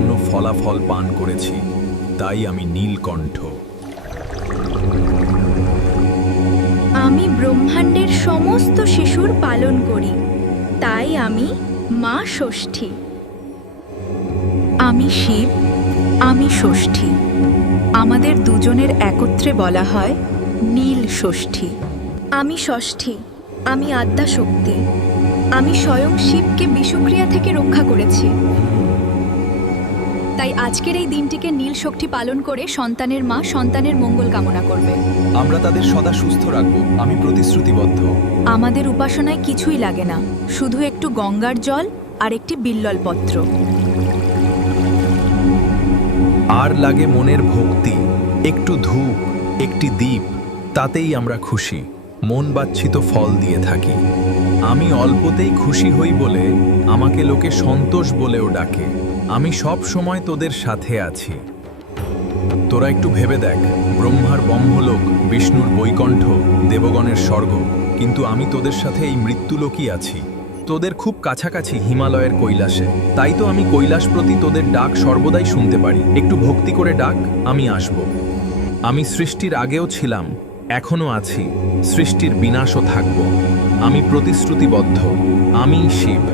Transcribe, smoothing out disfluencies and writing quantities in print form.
জন্য ফলাফল পান করেছি, তাই আমি নীলকণ্ঠ। আমি ব্রহ্মাণ্ডের সমস্ত শিশুর পালন করি, তাই আমি মা ষষ্ঠী। আমি শিব, আমি ষষ্ঠী। আমাদের দুজনের একত্রে বলা হয় নীল ষষ্ঠী। আমি ষষ্ঠী, আমি আদ্যা শক্তি। আমি স্বয়ং শিবকে বিষক্রিয়া থেকে রক্ষা করেছি। তাই আজকের এই দিনটিকে নীল শক্তি পালন করে সন্তানের মা সন্তানের মঙ্গল কামনা করবে। আমরা তাদের সদা সুস্থ রাখব, আমি প্রতিশ্রুতিবদ্ধ। আমাদের উপাসনায় কিছুই লাগে না, শুধু একটু গঙ্গার জল আর একটি বিল্লল পত্র। আর লাগে মনের ভক্তি, একটু ধূপ, একটি দীপ, তাতেই আমরা খুশি। মন বাচ্ছিত ফল দিয়ে থাকি। আমি অল্পতেই খুশি হই বলে আমাকে লোকে সন্তোষ বলেও ডাকে। আমি সব সময় তোদের সাথে আছি। তোরা একটু ভেবে দেখ, ব্রহ্মার ব্রহ্মলোক, বিষ্ণুর বৈকণ্ঠ, দেবগণের স্বর্গ, কিন্তু আমি তোদের সাথে এই মৃত্যুলোকই আছি। তোদের খুব কাছাকাছি হিমালয়ের কৈলাসে। তাই তো আমি কৈলাস প্রতি তোদের ডাক সর্বদাই শুনতে পারি। একটু ভক্তি করে ডাক, আমি আসব। আমি সৃষ্টির আগেও ছিলাম, এখনো আছি, সৃষ্টির বিনাশও থাকব। আমি প্রতিশ্রুতিবদ্ধ, আমি শিব।